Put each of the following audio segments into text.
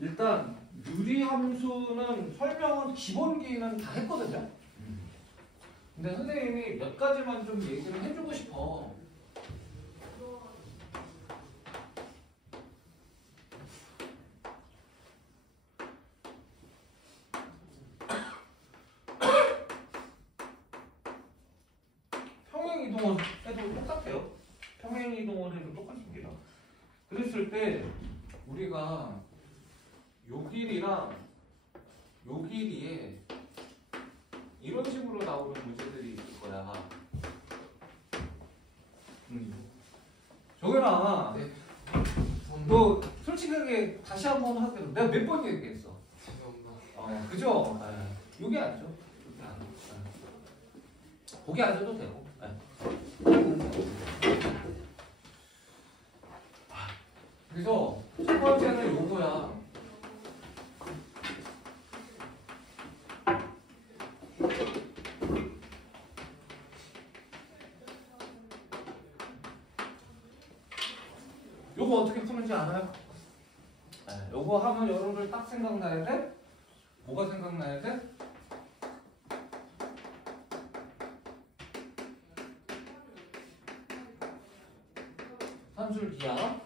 일단 유리함수는 설명은 기본기는 다 했거든요. 근데 선생님이 몇 가지만 좀 얘기를 해주고 싶어. 평행이동원 해도 똑같아요. 평행이동원 해도 똑같습니다. 그랬을 때 우리가 요 길이랑 요 길이에 이런 식으로 나오는 문제들이 있을 거야. 정현아, 네. 너 솔직하게 다시 한번 하게. 내가 몇 번 얘기했어? 죄송합니다. 그죠? 여기 앉아. 거기 앉아도 되고. 그래서 첫 번째는 요거야. 요거 어떻게 푸는지 알아요? 요거 하면 여러분들 딱 생각나야 돼? 뭐가 생각나야 돼? 산술기하.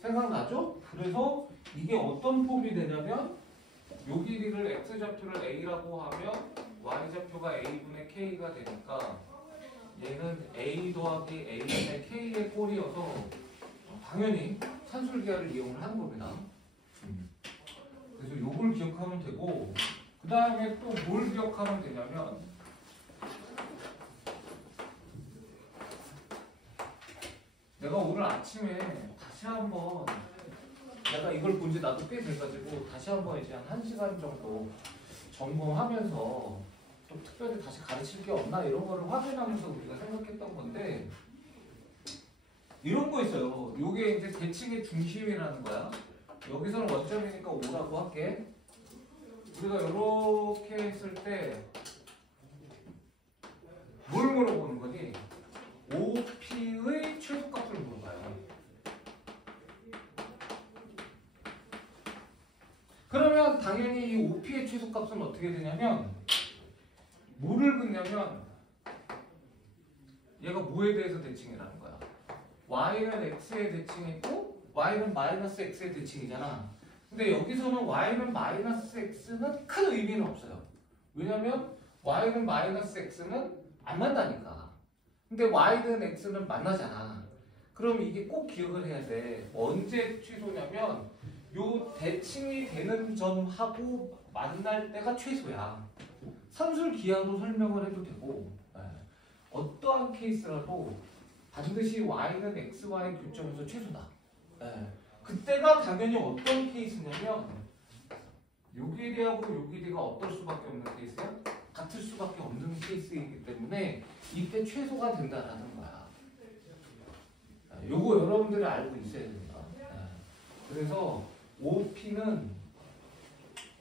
생각나죠? 그래서 이게 어떤 폼이 되냐면 요 길이를 x좌표를 a라고 하면 y좌표가 a분의 k가 되니까 얘는 a 더하기 a분의 k의 꼴이어서 당연히 산술기하를 이용을 하는 겁니다. 그래서 요걸 기억하면 되고, 그 다음에 또 뭘 기억하면 되냐면 내가 오늘 아침에 다시 한번 내가 이걸 본지 나도 꽤 돼가지고 다시 한번 이제 한 1시간 정도 점검하면서 좀 특별히 다시 가르칠 게 없나 이런 거를 확인하면서 우리가 생각했던 건데, 이런 거 있어요. 요게 이제 대칭의 중심이라는 거야. 여기서는 원점이니까 5라고 할게. 우리가 이렇게 했을 때 뭘 물어보는 거니? OP의 최소값을 물어봐요. 그러면 당연히 이 OP의 최소값은 어떻게 되냐면 뭐를 긋냐면 얘가 뭐에 대해서 대칭이라는 거야. y는 x에 대칭이고 y는 마이너스 x에 대칭이잖아. 근데 여기서는 y는 마이너스 x는 큰 의미는 없어요. 왜냐면 y는 마이너스 x는 안 만나니까. 근데 y는 x는 만나잖아. 그럼 이게 꼭 기억을 해야 돼. 언제 최소냐면 요 대칭이 되는 점하고 만날 때가 최소야. 산술기하로 설명을 해도 되고, 어떠한 케이스라도 반드시 y는 xy 교점에서 최소다. 그때가 당연히 어떤 케이스냐면 요 길이하고 요 길이가 어떨 수밖에 없는 케이스야? 같을 수밖에 없는 케이스이기 때문에 이때 최소가 된다라는 거야. 요거 여러분들이 알고 있어야 됩니다. 그래서 OP는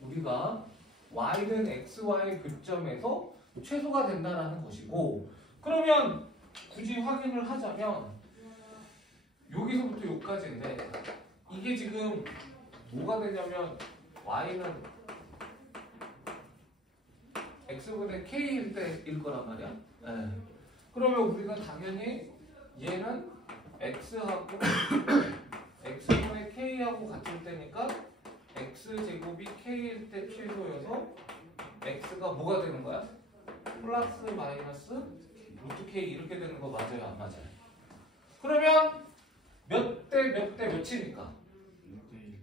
우리가 y는 xy 교점에서 최소가 된다라는 것이고, 그러면 굳이 확인을 하자면 여기서부터 여기까지인데 이게 지금 뭐가 되냐면 y는 x분의 k일 때일 거란 말이야. 그러면 우리가 당연히 얘는 x하고 x분의 k하고 같을 때니까 x제곱이 k일 때 최소여서 x가 뭐가 되는 거야? 플러스 마이너스 루트 k 이렇게 되는 거 맞아요? 안 맞아요? 그러면 몇 대 몇 대 몇이니까?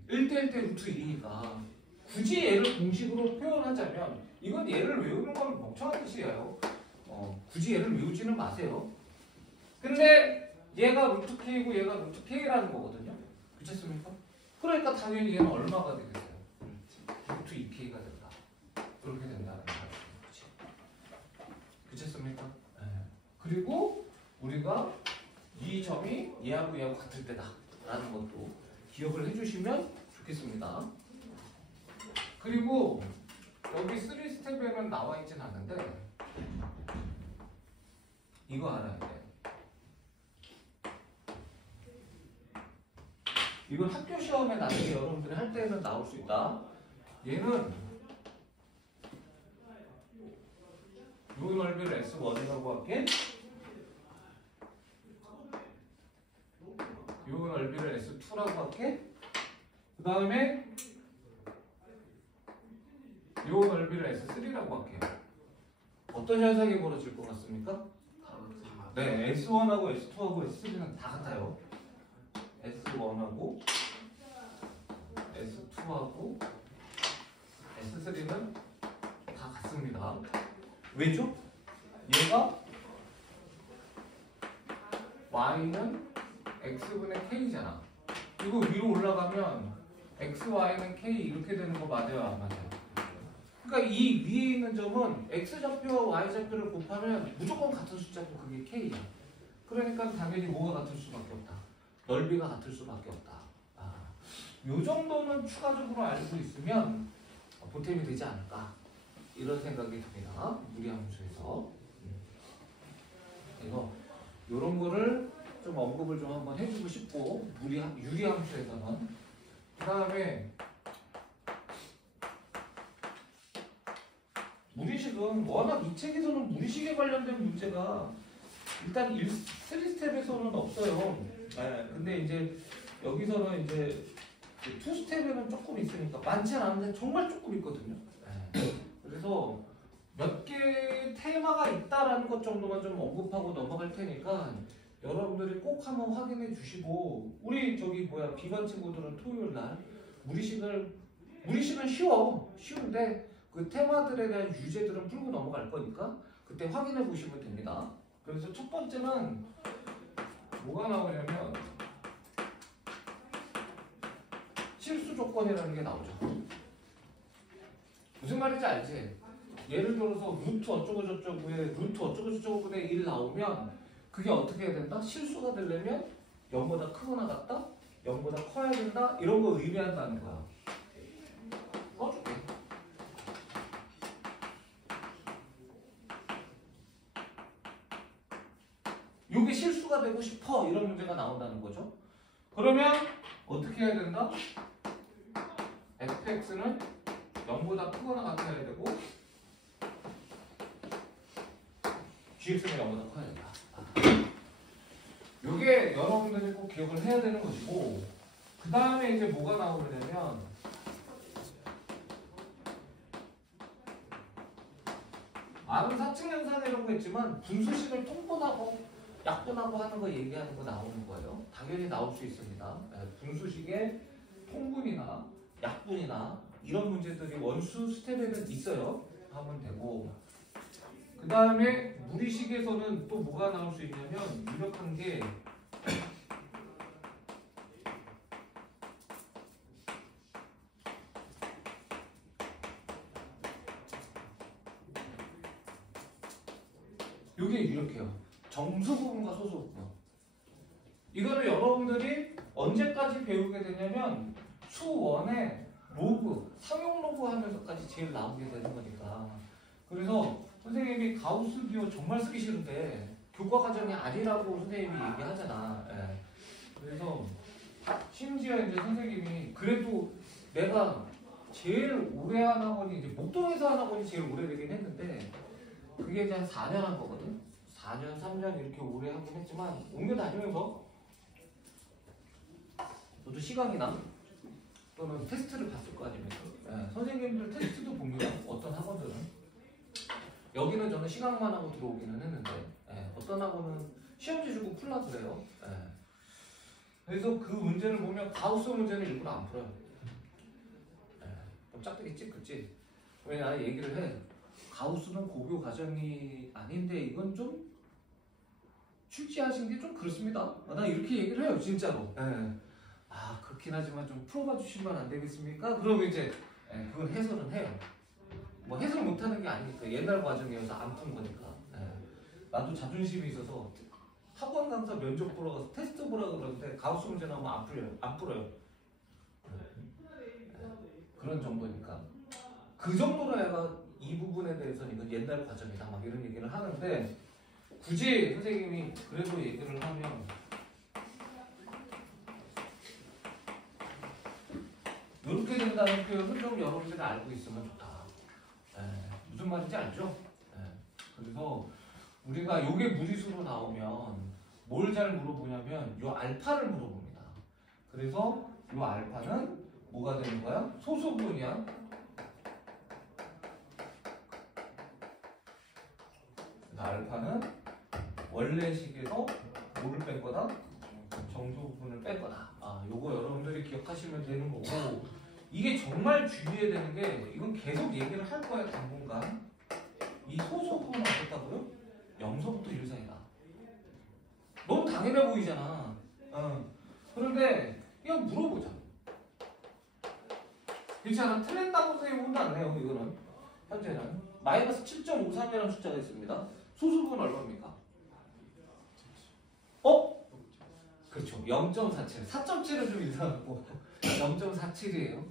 1대 1대 루트 2니까 굳이 얘를 공식으로 표현하자면 이건 얘를 외우는 건 멍청한 뜻이에요. 굳이 얘를 외우지는 마세요. 근데 얘가 루트 k고 얘가 루트 k라는 거거든요. 그렇습니까? 그러니까 당연히 얘는 얼마가 되겠어요? 루트 2k가 된다. 그렇게 된다는 말이죠. 그렇습니까? 그리고 우리가 이 점이 얘하고 얘하고 같을 때다라는 것도 기억을 해주시면 좋겠습니다. 그리고 여기 3스텝에는 나와 있진 않은데 이거 알아야 돼. 이건 학교 시험에 나중에 여러분들이 할 때는 나올 수 있다. 얘는 요 넓이를 S1이라고 할게. 요 넓이를 S2라고 할게. 그 다음에 요 넓이를 S3라고 할게요. 어떤 현상이 벌어질 것 같습니까? 네, S1하고 S2하고 S3는 다 같아요. S1하고 S2하고 S3는 다 같습니다. 왜죠? 얘가 Y는 X분의 K잖아. 이거 위로 올라가면 X, Y는 K 이렇게 되는 거 맞아요? 안 맞아요? 그러니까 이 위에 있는 점은 X좌표와 Y좌표를 곱하면 무조건 같은 숫자고 그게 K야. 그러니까 당연히 뭐가 같을 수밖에 없다. 넓이가 같을 수밖에 없다. 요 정도는 추가적으로 알고 있으면 보탬이 되지 않을까 이런 생각이 듭니다. 무리함수에서. 그래서 이런 거를 좀 언급을 좀 한번 해주고 싶고 유리함수에서는. 그 다음에 무리식은 워낙 이 책에서는 무리식에 관련된 문제가 일단 3스텝에서는 없어요. 네, 근데 이제 여기서는 이제 2스텝에는 조금 있으니까 많지는 않은데 정말 조금 있거든요. 네. 그래서 몇 개의 테마가 있다라는 것 정도만 좀 언급하고 넘어갈 테니까 여러분들이 꼭 한번 확인해 주시고, 우리 비반 친구들은 토요일 날 무리식은 쉬운데 그 테마들에 대한 유제들은 풀고 넘어갈 거니까 그때 확인해 보시면 됩니다. 그래서 첫 번째는 뭐가 나오냐면 실수 조건이라는 게 나오죠. 무슨 말인지 알지? 예를 들어서 루트 어쩌고 저쩌고에 루트 어쩌고 저쩌고분의 1 나오면 그게 어떻게 해야 된다? 실수가 되려면 0보다 크거나 같다? 0보다 커야 된다? 이런 거 의미한다는 거야. 써줄게. 이게 실수가 되고 싶어 이런 문제가 나온다는 거죠. 그러면 어떻게 해야 된다? fx는 0보다 크거나 같아야 되고 gx는 0보다 커야 된다. 이게 여러분들이 꼭 기억을 해야 되는 것이고, 그 다음에 이제 뭐가 나오냐면 R은 사칙연산이라고 했지만 분수식을 통분하고 약분하고 하는 거 얘기하는 거 나오는 거예요. 당연히 나올 수 있습니다. 분수식의 통분이나 약분이나 이런 문제들이 원수 스텝에는 있어요. 하면 되고, 그 다음에 무리식에서는 또 뭐가 나올 수 있냐면 유력한 게 이게 유력해요. 정수 부분과 소수 부분. 이거는 여러분들이 언제까지 배우게 되냐면 수1에 로그, 상용 로그 하면서까지 제일 나오게 되는 거니까. 그래서 선생님이 가우스 비호 정말 쓰기 싫은데 교과 과정이 아니라고 선생님이 얘기하잖아. 예. 그래서 심지어 이제 선생님이 그래도 내가 제일 오래 한 학원이 이제 목동에서 한 학원이 제일 오래되긴 했는데 그게 이제 한 4년 한 거거든. 4년, 3년 이렇게 오래 하긴 했지만 옮겨 다니면서 너도 시강이나 또는 테스트를 봤을 거 아닙니까? 예. 선생님들 테스트도 봅니다. 어떤 학원들은. 여기는 저는 시각만 하고 들어오기는 했는데 어떤 학원은 시험지 주고 풀라 그래요. 그래서 그 문제를 보면 가우스 문제는 일부러 안 풀어요. 좀 짝대기 그치? 왜 나는 얘기를 해. 가우스는 고교 과정이 아닌데 이건 좀 출제하신 게 좀 그렇습니다. 나 이렇게 얘기를 해요 진짜로. 그렇긴 하지만 좀 풀어봐 주시면 안 되겠습니까? 그러면 이제 그건 해설은 해요. 뭐 해설 못하는 게 아니니까 옛날 과정이어서 안 푼 거니까. 나도 자존심이 있어서 학원 강사 면접 보러 가서 테스트 보라 그러는데 가우스 문제 나오면 안 풀어요. 그런 정도니까. 그 정도로 내가 이 부분에 대해서는 이건 옛날 과정이다 막 이런 얘기를 하는데, 굳이 선생님이 그래도 얘기를 하면 이렇게 된다는 표현은 좀 여러분들이 알고 있으면 좋다. 무슨 말인지 알죠? 그래서 우리가 요게 무리수로 나오면 뭘 잘 물어보냐면 요 알파를 물어봅니다. 그래서 요 알파는 뭐가 되는 거야? 소수분이야. 알파는 원래 식에서 뭐를 뺀 거다? 정수분을 뺀 거다. 요거 여러분들이 기억하시면 되는 거고, 이게 정말 주의해야 되는 게, 이건 계속 얘기를 할 거야 당분간. 이 소수분은 어떻다고요? 0서부터 1 사이다. 너무 당연해 보이잖아. 그런데 그냥 물어보자. 괜찮아. 틀린다고 선생님 혼자 안 해요. 이거는 현재는 마이너스 7.53이라는 숫자가 있습니다. 소수분 얼마입니까? 그렇죠. 0.47. 4.7은 좀 이상하고 0.47이에요.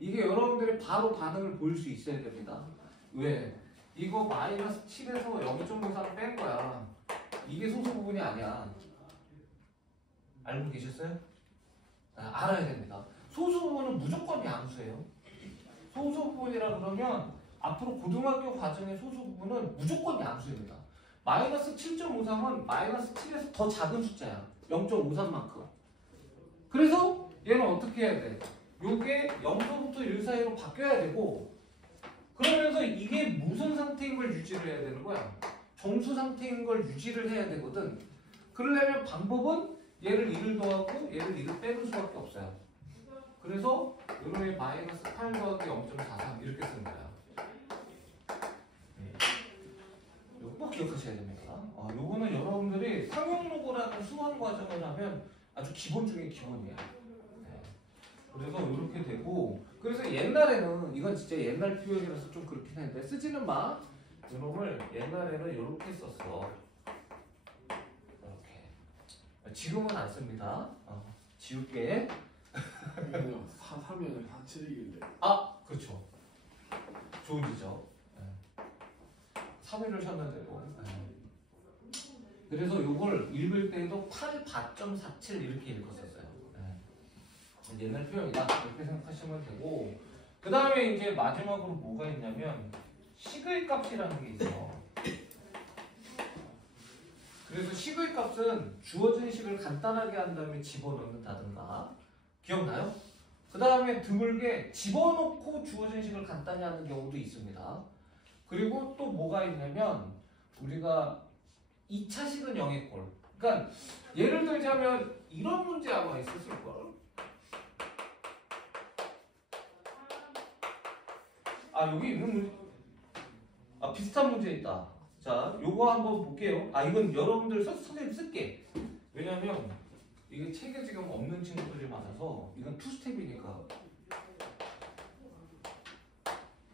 이게 여러분들이 바로 반응을 보일 수 있어야 됩니다. 왜? 이거 마이너스 7에서 0.53 뺀 거야. 이게 소수 부분이 아니야. 알고 계셨어요? 알아야 됩니다. 소수 부분은 무조건 양수예요. 소수 부분이라 그러면 앞으로 고등학교 과정의 소수 부분은 무조건 양수입니다. 마이너스 7.53은 마이너스 7에서 더 작은 숫자야. 0.53만큼. 그래서 얘는 어떻게 해야 돼? 요게 0서부터 1 사이로 바뀌어야 되고, 그러면서 이게 무슨 상태인 걸 유지를 해야 되는 거야? 정수 상태인 걸 유지를 해야 되거든. 그러려면 방법은 얘를 1을 더하고 얘를 1을 빼는 수밖에 없어요. 그래서 요놈의 마이너스 8 더하기 0.43 이렇게 쓰는 거야. 이거 꼭 기억하셔야 됩니다. 요거는 여러분들이 상용로고라는 수학 과정을 하면 아주 기본 중에 기본이에요. 그래서 이렇게 되고, 그래서 옛날에는 이건 진짜 옛날 표현이라서 좀 그렇긴 했는데 쓰지는 마. 이놈을 옛날에는 이렇게 썼어. 이렇게. 지금은 안 씁니다. 지울게. 그냥 4하면 4,7이길래. 그렇죠. 좋은 지죠. 3일을 셨는데도. 그래서 이걸 읽을 때도 8 4.47 이렇게 읽었었어요. 옛날 표현이다 이렇게 생각하시면 되고, 그 다음에 이제 마지막으로 뭐가 있냐면 식의 값이라는 게 있어. 그래서 식의 값은 주어진 식을 간단하게 한 다음에 집어넣는다든가, 기억나요? 그 다음에 드물게 집어넣고 주어진 식을 간단히 하는 경우도 있습니다. 그리고 또 뭐가 있냐면 우리가 2차식은 0의 꼴. 그러니까 예를 들자면 이런 문제 아마 있었을걸. 여기 있는 문제, 비슷한 문제 있다. 자, 요거 한번 볼게요. 이건 여러분들 선생님 쓸게. 왜냐면 이게 책에 지금 없는 친구들이 많아서, 이건 투스텝이니까.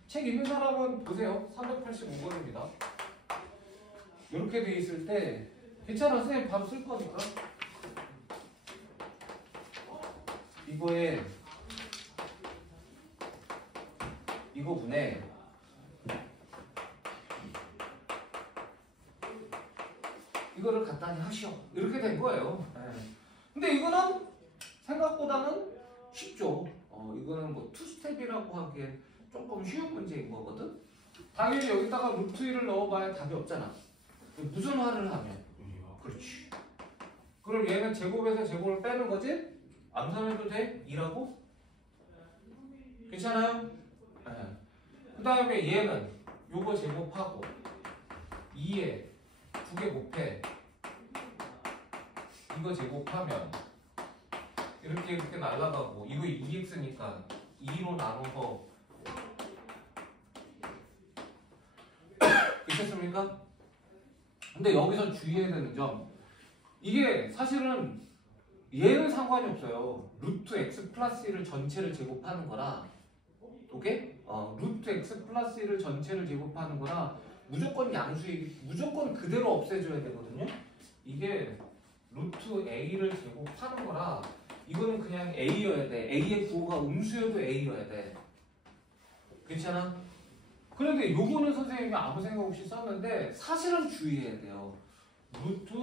책 있는 사람은 보세요. 385번입니다. 이렇게 돼 있을 때 괜찮아. 선생님 바로 쓸 거니까. 이거에 이거 분에 이거를 간단히 하시오. 이렇게 된 거예요. 근데 이거는 생각보다는 쉽죠. 이거는 뭐 투스텝이라고 하기엔 조금 쉬운 문제인 거거든. 당연히 여기다가 루트 1을 넣어봐야 답이 없잖아. 무슨 화를 하면? 그렇지. 그럼 얘는 제곱에서 제곱을 빼는 거지? 암산해도 돼? 2라고? 괜찮아요? 그 다음에 얘는 요거 제곱하고 2에 2개 곱해. 이거 제곱하면 이렇게 날아가고, 이거 2x니까 2로 나눠서 괜찮습니까? 근데 여기서 주의해야 되는 점, 이게 사실은 얘는 상관이 없어요. 루트 x 플러스 1을 전체를 제곱하는 거라, 오케이? 루트 x 플러스 1을 전체를 제곱하는 거라 무조건 양수이기, 무조건 그대로 없애줘야 되거든요. 이게 루트 a를 제곱하는 거라 이거는 그냥 a여야 돼. a의 부호가 음수여도 a여야 돼. 괜찮아? 그런데 요거는 선생님이 아무 생각 없이 썼는데 사실은 주의해야 돼요. 루트,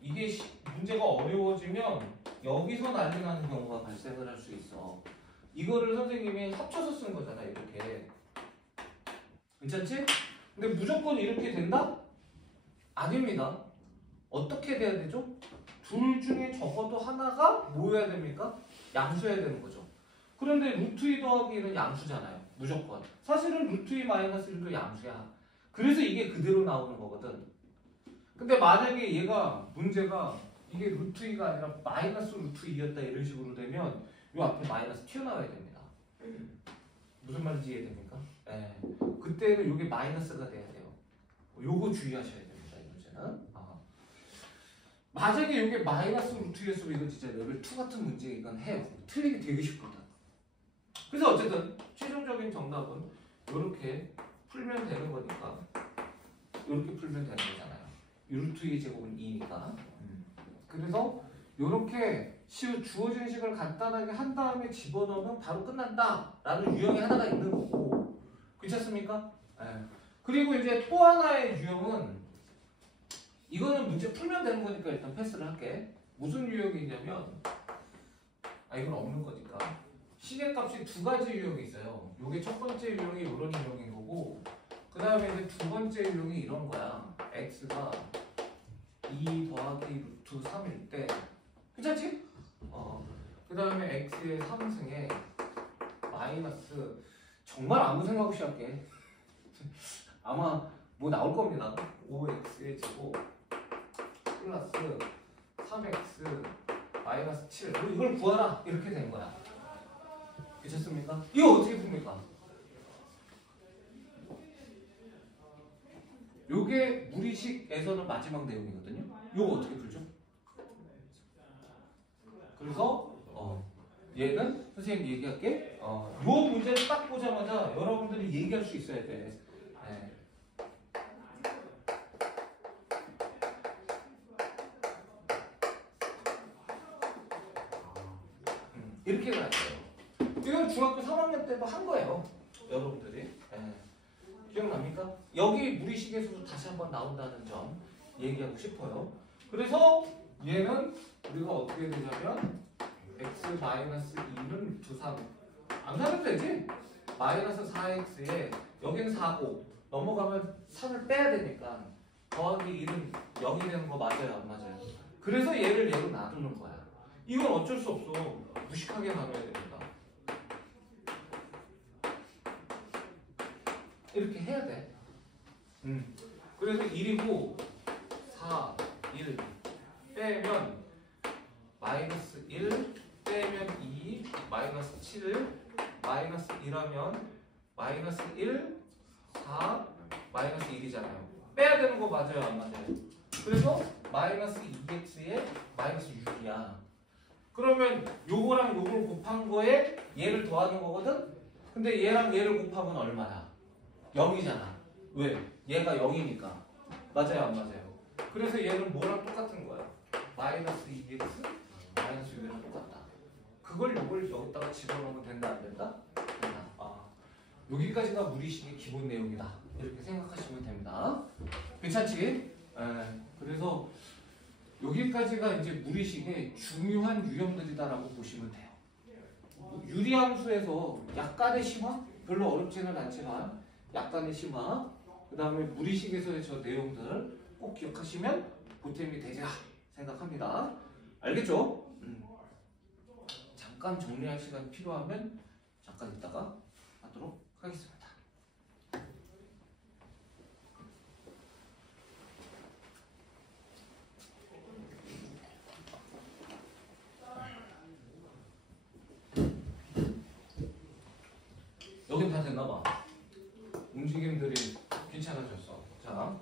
이게 문제가 어려워지면 여기서 난리 나는 경우가 발생을 할 수 있어. 이거를 선생님이 합쳐서 쓴 거잖아. 이렇게. 괜찮지? 근데 무조건 이렇게 된다? 아닙니다. 어떻게 돼야 되죠? 둘 중에 적어도 하나가 뭐여야 됩니까? 양수여야 되는 거죠. 그런데 루트 2 더하기 1은 양수잖아요. 무조건. 사실은 루트 2 마이너스 1도 양수야. 그래서 이게 그대로 나오는 거거든. 근데 만약에 얘가 문제가 이게 루트 2가 아니라 마이너스 루트 2였다 이런 식으로 되면 요 앞에 마이너스 튀어나와야 됩니다. 무슨 말인지 이해됩니까? 네. 그때는 이게 마이너스가 돼야 돼요. 요거 주의하셔야 됩니다. 이 문제는. 만약에 이게 마이너스 루트 2였으면 이건 진짜 레벨 2 같은 문제 이건 해요. 틀리기 되게 쉽거든. 그래서 어쨌든 최종적인 정답은 이렇게 풀면 되는 거니까 이렇게 풀면 되는 거잖아요. 루트 2의 제곱은 2니까. 그래서 이렇게 주어진 식을 간단하게 한 다음에 집어넣으면 바로 끝난다 라는 유형이 하나가 있는 거고, 괜찮습니까? 네. 그리고 이제 또 하나의 유형은, 이거는 문제 풀면 되는 거니까 일단 패스를 할게. 무슨 유형이 있냐면, 이건 없는 거니까 시계값이 두 가지 유형이 있어요. 요게 첫 번째 유형이 이런 유형인 거고, 그 다음에 이제 두 번째 유형이 이런 거야. x가 2 더하기 루트 3일 때, 괜찮지? 그 다음에 x의 3승에 마이너스, 정말 아무 생각 없이 할게. 아마 뭐 나올 겁니다. 5x의 제곱 플러스 3x 마이너스 7, 이걸 구하라 이렇게 된 거야. 괜찮습니까? 이거 어떻게 풉니까? 요게 무리식에서는 마지막 내용이거든요. 요거 어떻게 풀죠? 그래서 얘는 선생님 얘기할게. 요 문제를 딱 보자마자 여러분들이 얘기할 수 있어야 돼. 네. 이렇게 가야 돼요. 이건 중학교 3학년 때도 한 거예요. 여러분들이. 네. 기억납니까? 여기 무리식에서도 다시 한번 나온다는 점 얘기하고 싶어요. 그래서 얘는 우리가 어떻게 되냐면 x-2는 루트 3 암산해도 되지? 마이너스 4x에 여기는 4고 넘어가면 3을 빼야 되니까 더하기 1은 0이 되는 거 맞아요? 안 맞아요? 그래서 얘를 얘로 놔두는 거야. 이건 어쩔 수 없어. 무식하게 나눠야 됩니다. 이렇게 해야 돼. 그래서 1이고 4, 1 빼면 마이너스 1 빼면 2 마이너스 7 마이너스 1하면 마이너스 1 4 마이너스 1이잖아요. 빼야 되는 거 맞아요? 안 맞아요? 그래서 마이너스 2x에 마이너스 6이야. 그러면 요거랑 요걸 곱한 거에 얘를 더하는 거거든? 근데 얘랑 얘를 곱하면 얼마야? 0이잖아. 왜? 얘가 0이니까. 맞아요? 안 맞아요? 그래서 얘는 뭐랑 똑같은 거야? 마이너스 2x 마이너스 6이랑 똑같다. 그걸 요걸 여기다가 집어넣으면 된다 안 된다? 된다. 여기까지가 무리식의 기본 내용이다. 이렇게 생각하시면 됩니다. 괜찮지? 그래서 여기까지가 이제 무리식의 중요한 유형들이다라고 보시면 돼요. 유리함수에서 약간의 심화? 별로 어렵지는 않지만 약간의 심화, 그 다음에 무리식에서의 저 내용들 꼭 기억하시면 보탬이 되리라 생각합니다. 알겠죠? 잠깐 정리할 시간 필요하면 잠깐 있다가 하도록 하겠습니다. 여긴 다 됐나봐. 움직임들이 괜찮아졌어. 자,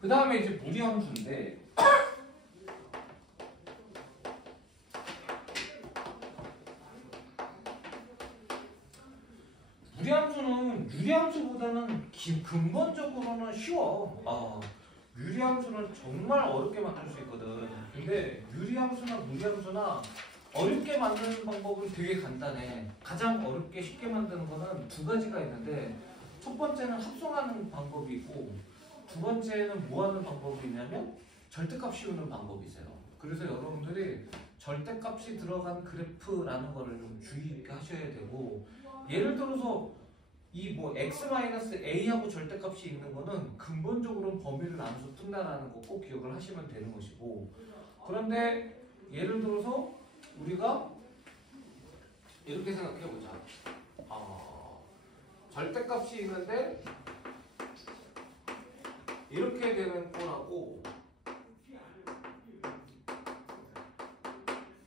그 다음에 이제 무리함수인데 무리함수는 유리함수보다는 근본적으로는 쉬워. 유리함수는 정말 어렵게 만들 수 있거든. 근데 유리함수나 무리함수나 어렵게 만드는 방법은 되게 간단해. 가장 어렵게 쉽게 만드는 거는 두 가지가 있는데 첫 번째는 합성하는 방법이 있고 두 번째는 뭐 하는 방법이 있냐면 절대값 씌우는 방법이 있어요. 그래서 여러분들이 절대값이 들어간 그래프라는 거를 좀 주의 있게 하셔야 되고, 예를 들어서 이 뭐 x-a하고 절대값이 있는 거는 근본적으로는 범위를 나눠서 푼다라는 거 꼭 기억을 하시면 되는 것이고, 그런데 예를 들어서 우리가 이렇게 생각해 보자. 절대값이 있는데 이렇게 되는 거라고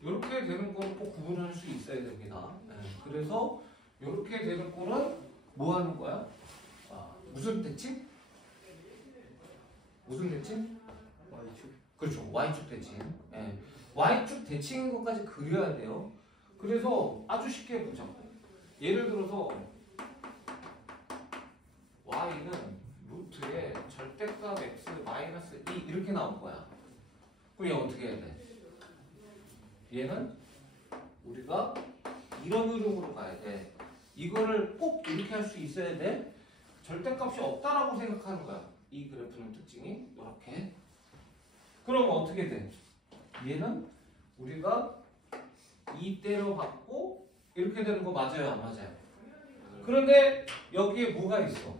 이렇게 되는 거는 꼭 구분할 수 있어야 됩니다. 그래서 이렇게 되는 거는 뭐 하는 거야? 무슨 대칭? 무슨 대칭? Y축. 그렇죠. Y축 대칭. Y축 대칭인 것까지 그려야 돼요. 그래서 아주 쉽게 보자고. 예를 들어서 Y는 루트에 절대값 X 마이너스 2 이렇게 나올 거야. 그럼 얘 어떻게 해야 돼? 얘는 우리가 이런 흐름으로 가야 돼. 이거를 꼭 이렇게 할 수 있어야 돼. 절대값이 없다라고 생각하는 거야. 이 그래프는 특징이 이렇게. 그럼 어떻게 돼? 얘는 우리가 2 때려받고 이렇게 되는 거 맞아요, 안 맞아요? 그런데 여기에 뭐가 있어?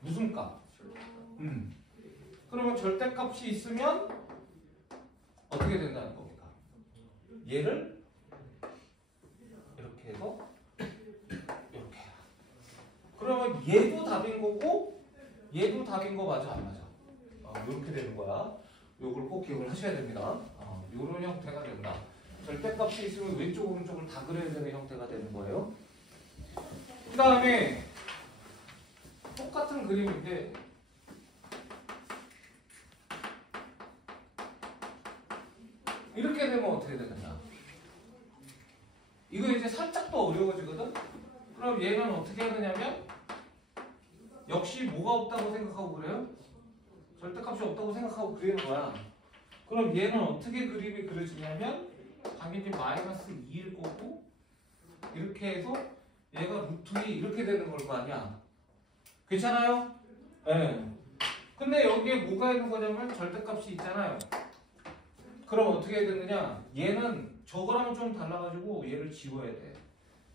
무슨 값? 그러면 절대값이 있으면 어떻게 된다는 겁니까? 얘를 이렇게 해서 이렇게 해라. 그러면 얘도 답인 거고 얘도 답인 거 맞아, 안 맞아? 이렇게 되는 거야. 요걸 꼭 기억을 하셔야 됩니다. 이런 형태가 된다. 절대값이 있으면 왼쪽 오른쪽을 다 그려야 되는 형태가 되는 거예요. 그 다음에 똑같은 그림인데 이렇게 되면 어떻게 되느냐? 이거 이제 살짝 더 어려워지거든? 그럼 얘는 어떻게 하느냐면 역시 뭐가 없다고 생각하고 그래요? 절대값이 없다고 생각하고 그리는 거야. 그럼 얘는 어떻게 그림이 그려지냐면 당연히 마이너스 2일 거고 이렇게 해서 얘가 루트 2 이렇게 되는 걸 거 아니야. 괜찮아요? 네. 근데 여기에 뭐가 있는 거냐면 절대값이 있잖아요. 그럼 어떻게 해야 되느냐? 얘는 저거랑 좀 달라가지고 얘를 지워야 돼.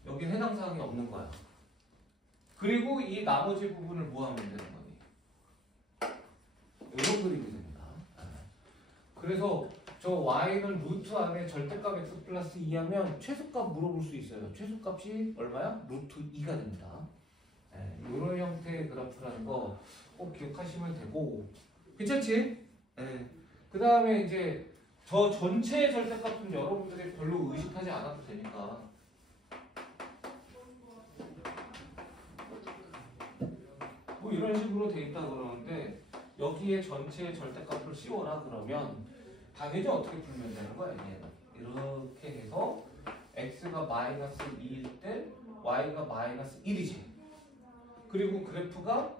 여긴 해당 사항이 없는 거야. 그리고 이 나머지 부분을 뭐 하면 되는 거니? 이런 그림이 됩니다. 그래서 저 y는 루트 안에 절대값 x 플러스 2 하면 최소값 물어볼 수 있어요. 최소값이 얼마야? 루트 2가 됩니다. 이런 형태의 그래프라는 거 꼭 기억하시면 되고, 괜찮지? 그 다음에 이제 저 전체의 절대값은 여러분들이 별로 의식하지 않아도 되니까 뭐 이런 식으로 돼 있다 그러는데 여기에 전체의 절대값을 씌워라 그러면 당연히 어떻게 풀면 되는 거야? 얘는 이렇게 해서 x가 마이너스 2일 때 y가 마이너스 1이지. 그리고 그래프가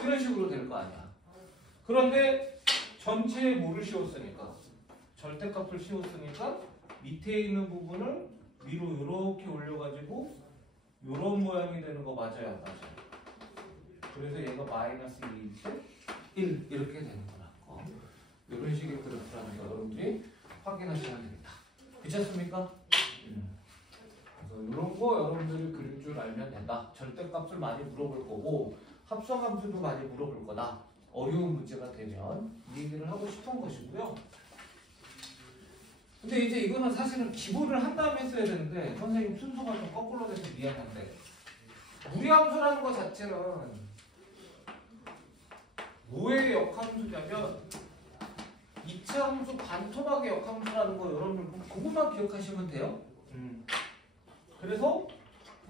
이런 식으로 될 거 아니야. 그런데 전체에 뭐를 씌웠으니까? 절대값을 씌웠으니까 밑에 있는 부분을 위로 이렇게 올려가지고 이런 모양이 되는 거 맞아요, 안 맞아요? 그래서 얘가 마이너스 2일 때 1 이렇게 되는 거라고. 이런 식의 그래프라는 거 여러분들이 확인하시면 됩니다. 괜찮습니까? 그래서 이런 거 여러분들이 그릴 줄 알면 된다. 절대값을 많이 물어볼 거고 합성함수도 많이 물어볼 거다. 어려운 문제가 되면 이 얘기를 하고 싶은 것이고요. 근데 이제 이거는 사실은 기본을 한 다음에 써야 되는데 선생님 순서가 좀 거꾸로 돼서 미안한데 무리함수라는 것 자체는 뭐의 역함수냐면 2차 함수 반토막의 역함수라는 거 여러분 그것만 기억하시면 돼요. 그래서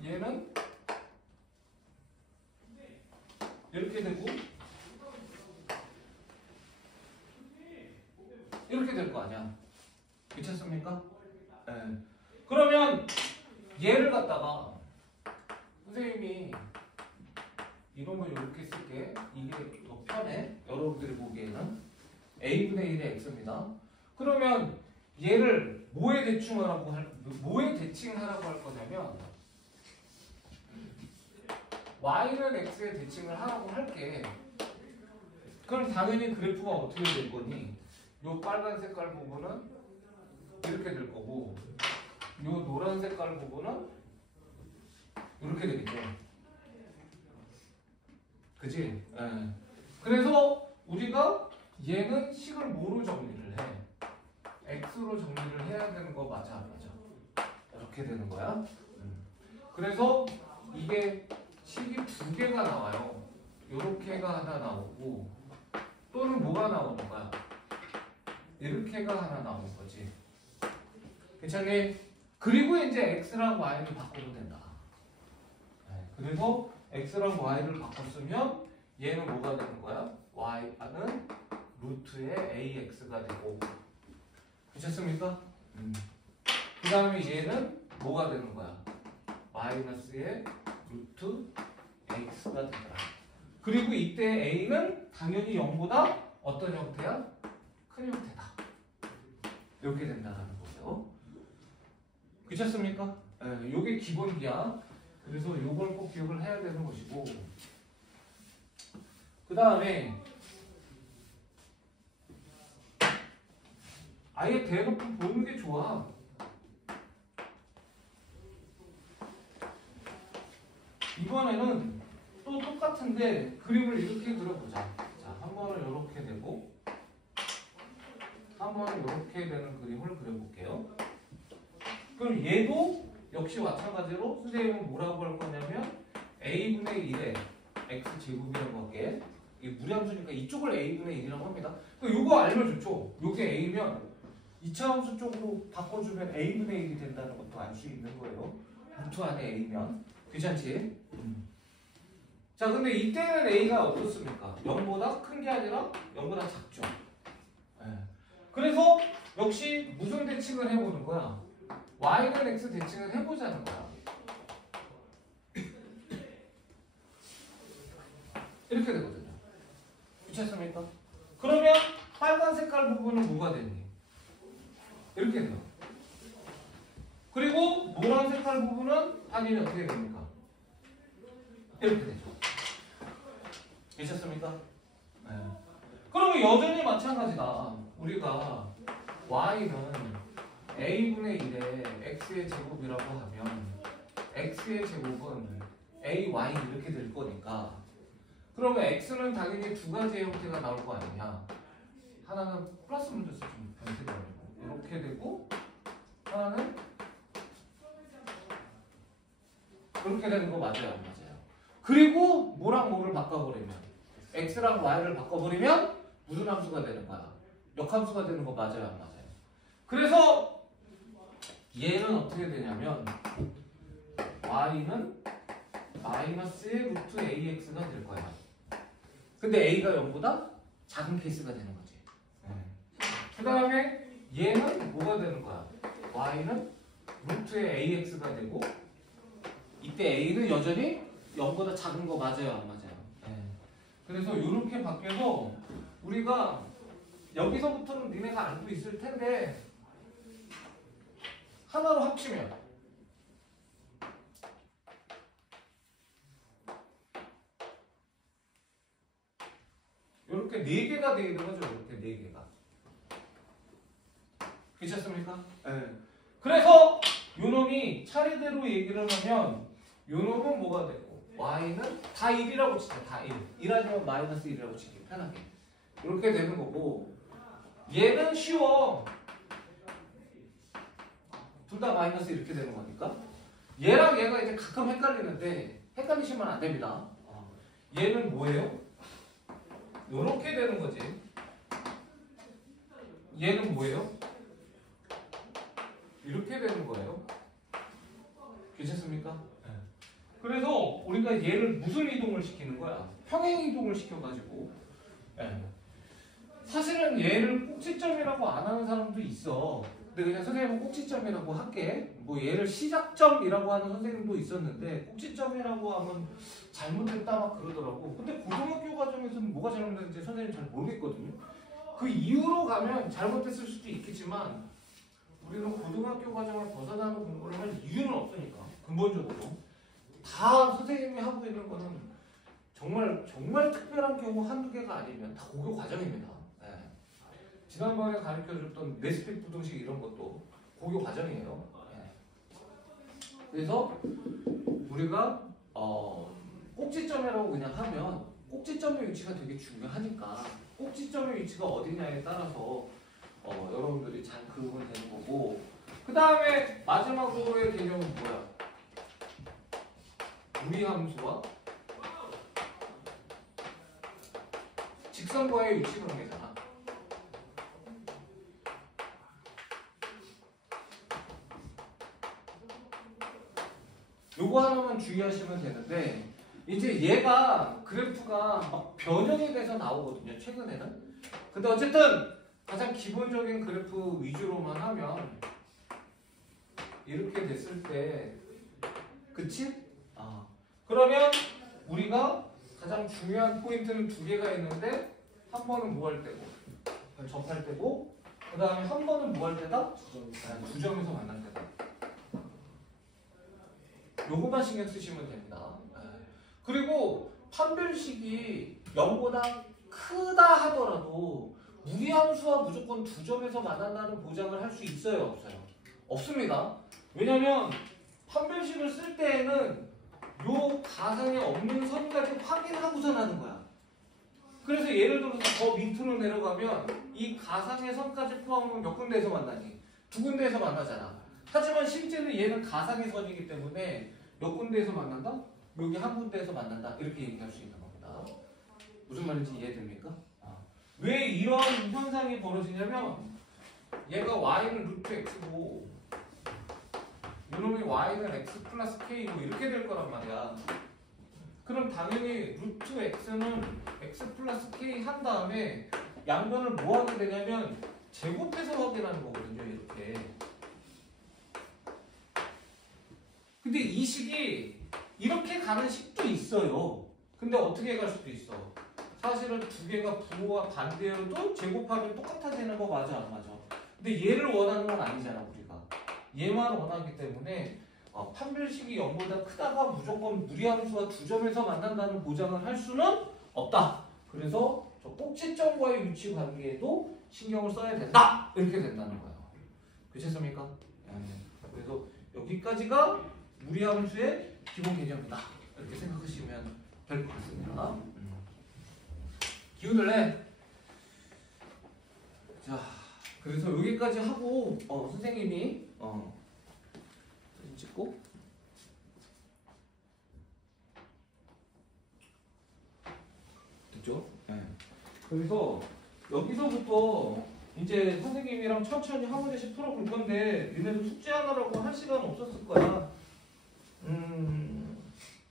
얘는 이렇게 되고 이렇게 될 거 아니야. 괜찮습니까? 네. 그러면 얘를 갖다가 선생님이 이런 걸 이렇게 쓸게. 이게 더 편해. 여러분들이 보기에는 a분의 1의 x입니다. 그러면 얘를 뭐에 대칭하라고 할 거냐면 y는 x에 대칭을 하라고 할게. 그럼 당연히 그래프가 어떻게 될 거니? 요 빨간 색깔 부분은 이렇게 될 거고 요 노란 색깔 부분은 이렇게 되겠죠. 그지? 예. 그래서 우리가 얘는 식을 뭐로 정리를 해? x로 정리를 해야 되는 거 맞아 안 맞아? 이렇게 되는 거야. 그래서 이게 식이 두 개가 나와요. 요렇게가 하나 나오고 또는 뭐가 나오는 거야? 이렇게가 하나 나오는 거지. 괜찮니? 그리고 이제 x랑 y를 바꾸면 된다. 네, 그래서 x랑 y를 바꿨으면 얘는 뭐가 되는 거야? y는 루트의 ax가 되고 괜찮습니까? 그 다음에 얘는 뭐가 되는 거야? 마이너스의 루트 x가 된다. 그리고 이때 a는 당연히 0보다 어떤 형태야? 큰 형태다. 이렇게 된다는 거예요. 괜찮습니까? 네, 요게 기본기야. 그래서 요걸 꼭 기억을 해야 되는 것이고 그 다음에 아예 대놓고 보는 게 좋아. 이번에는 또 똑같은데 그림을 이렇게 그려보자. 자, 한 번은 이렇게 되고 한 번은 이렇게 되는 그림을 그려볼게요. 그럼 얘도 역시 마찬가지로 선생님은 뭐라고 할 거냐면 a분의 1의 x제곱이라고 할게. 이게 무리함수니까 이쪽을 a분의 1이라고 합니다. 이거 알면 좋죠. 이게 a면 이차함수 쪽으로 바꿔주면 a분의 1이 된다는 것도 알 수 있는 거예요. 루트 안에 a면. 괜찮지? 자, 근데 이때는 a가 어떻습니까? 0보다 큰 게 아니라 0보다 작죠. 네. 그래서 역시 무슨 대칭을 해보는 거야? y는 x 대칭을 해보자는 거야. 이렇게 되거든요. 괜찮습니까? 그러면 빨간 색깔 부분은 뭐가 되니? 이렇게 돼요. 그리고 노란 색깔 부분은 당연히 어떻게 됩니까? 이렇게 되죠. 괜찮습니까? 네. 그러면 여전히 마찬가지다. 우리가 y는 a분의 1의 x의 제곱이라고 하면 x의 제곱은 ay 이렇게 될 거니까 그러면 x는 당연히 두 가지의 형태가 나올 거 아니냐. 하나는 플러스 문제 쓰시면 변태가 되고 이렇게 되고 하나는 이렇게 되는 거 맞아요 안 맞아요? 그리고 뭐랑 뭐를 바꿔버리면 x랑 y를 바꿔버리면 무슨 함수가 되는 거야? 역함수가 되는 거 맞아요 안 맞아요? 그래서 얘는 어떻게 되냐면 y는 마이너스의 루트 ax가 될 거야. 근데 a가 0보다 작은 케이스가 되는 거지. 그 다음에 얘는 뭐가 되는 거야? y는 루트의 ax가 되고 이때 a는 여전히 0보다 작은 거 맞아요 안 맞아요? 그래서 이렇게 바뀌어서 우리가 여기서부터는 니네가 알고 있을 텐데 하나로 합치면 이렇게 4개가 되는 거죠. 이렇게 4개가. 괜찮습니까? 네. 그래서 요 놈이 차례대로 얘기를 하면 요 놈은 뭐가 되고 y는 다 1이라고 치자. 다 1. 1 아니면 마이너스 1이라고 치기 편하게. 이렇게 되는 거고 얘는 쉬워. 둘 다 마이너스 이렇게 되는 거니까 얘랑 얘가 이제 가끔 헷갈리는데 헷갈리시면 안 됩니다. 얘는 뭐예요? 요렇게 되는 거지. 얘는 뭐예요? 이렇게 되는 거예요. 괜찮습니까? 그래서 우리가 얘를 무슨 이동을 시키는 거야? 평행 이동을 시켜가지고 사실은 얘를 꼭지점이라고 안 하는 사람도 있어. 근데 그냥 선생님은 꼭지점이라고 할게. 뭐 얘를 시작점이라고 하는 선생님도 있었는데 꼭지점이라고 하면 잘못됐다 막 그러더라고. 근데 고등학교 과정에서는 뭐가 잘못됐는지 선생님 잘 모르겠거든요. 그 이후로 가면 잘못됐을 수도 있겠지만 우리는 고등학교 과정을 벗어나는 공부를 할 이유는 없으니까 근본적으로 다 선생님이 하고 있는 거는 정말 특별한 경우 한두 개가 아니면 다 고교 과정입니다. 예. 지난번에 가르쳐줬던 네스펙 부등식 이런 것도 고교 과정이에요. 예. 그래서 우리가 꼭지점이라고 그냥 하면 꼭지점의 위치가 되게 중요하니까 꼭지점의 위치가 어디냐에 따라서 여러분들이 잘 그으면 되는 거고, 그 다음에 마지막으로의 개념은 뭐야? 무리함수와 직선과의 위치 관계잖아. 요거 하나만 주의하시면 되는데, 이제 얘가 그래프가 막 변형이 돼서 나오거든요, 최근에는. 근데 어쨌든 가장 기본적인 그래프 위주로만 하면 이렇게 됐을 때, 그치? 그러면 우리가 가장 중요한 포인트는 두 개가 있는데, 한 번은 뭐 할 때고 접할 때고, 그 다음에 한 번은 뭐 할 때다? 두 점에서 만날 때다. 요거만 신경 쓰시면 됩니다. 그리고 판별식이 0보다 크다 하더라도 무리함수와 무조건 두 점에서 만난다는 보장을 할 수 있어요, 없어요? 없습니다. 왜냐면 판별식을 쓸 때에는 요 가상에 없는 선까지 확인하고선 하는 거야. 그래서 예를 들어서 더 밑으로 내려가면 이 가상의 선까지 포함하면 몇 군데에서 만나니? 두 군데에서 만나잖아. 하지만 실제는 얘는 가상의 선이기 때문에 몇 군데에서 만난다? 여기 한 군데에서 만난다. 이렇게 얘기할 수 있는 겁니다. 무슨 말인지 이해됩니까? 왜 이런 현상이 벌어지냐면 얘가 y는 루트 x고 이놈이 y는 x 플러스 k고 이렇게 될 거란 말이야. 그럼 당연히 루트 x는 x 플러스 k 한 다음에 양변을 뭐 하게 되냐면 제곱해서 확인하는 거거든요, 이렇게. 근데 이 식이 이렇게 가는 식도 있어요. 근데 어떻게 갈 수도 있어? 사실은 두 개가 부호가 반대여도 제곱하면 똑같아지는 거 맞아, 안 맞아? 근데 얘를 원하는 건 아니잖아, 우리가. 얘만 원하기 때문에 판별식이 0보다 크다가 무조건 무리함수와 두 점에서 만난다는 보장을 할 수는 없다. 그래서 저 꼭지점과의 위치 관계에도 신경을 써야 된다. 이렇게 된다는 거예요. 그렇습니까? 그래서 여기까지가 무리함수의 기본 개념이다. 이렇게 생각하시면 될 것 같습니다. 기운을 내. 자, 그래서 여기까지 하고 선생님이 사진 찍고 됐죠? 네. 그래서 여기서부터 이제 선생님이랑 천천히 한 문제씩 풀어볼 건데 니네도 숙제하느라고 한 시간 없었을 거야.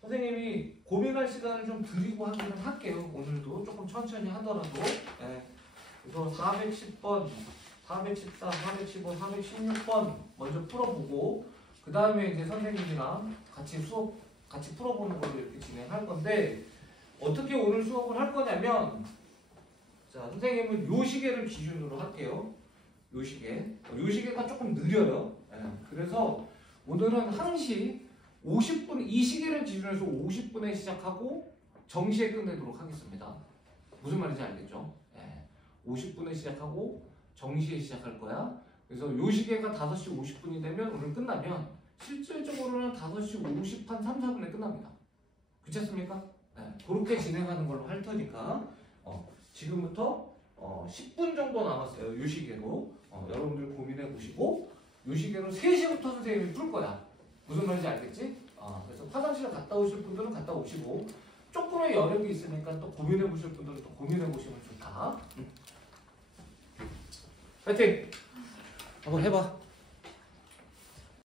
선생님이 고민할 시간을 좀 드리고 하기는 할게요. 오늘도 조금 천천히 하더라도. 네. 그래서 410번, 414, 415, 416번 먼저 풀어보고 그 다음에 이제 선생님이랑 같이 수업 같이 풀어보는 걸로 이렇게 진행할 건데 어떻게 오늘 수업을 할 거냐면 자 선생님은 요 시계를 기준으로 할게요. 요 시계. 요 시계가 조금 느려요. 네. 그래서 오늘은 1시 50분 이 시계를 기준으로 해서 50분에 시작하고 정시에 끝내도록 하겠습니다. 무슨 말인지 알겠죠? 50분에 시작하고 정시에 시작할 거야. 그래서 요 시계가 5시 50분이 되면 오늘 끝나면 실질적으로는 5시 50, 한 3, 4분에 끝납니다. 그렇지 않습니까? 그렇게 진행하는 걸로 할 테니까 지금부터 10분 정도 남았어요. 요 시계로 여러분들 고민해 보시고 요 시계로 3시부터 선생님이 풀 거야. 무슨 말인지 알겠지? 그래서 화장실 갔다 오실 분들은 갔다 오시고 조금의 여력이 있으니까 또 고민해 보실 분들은 또 고민해 보시면 좋다. 파이팅! 한번 해봐.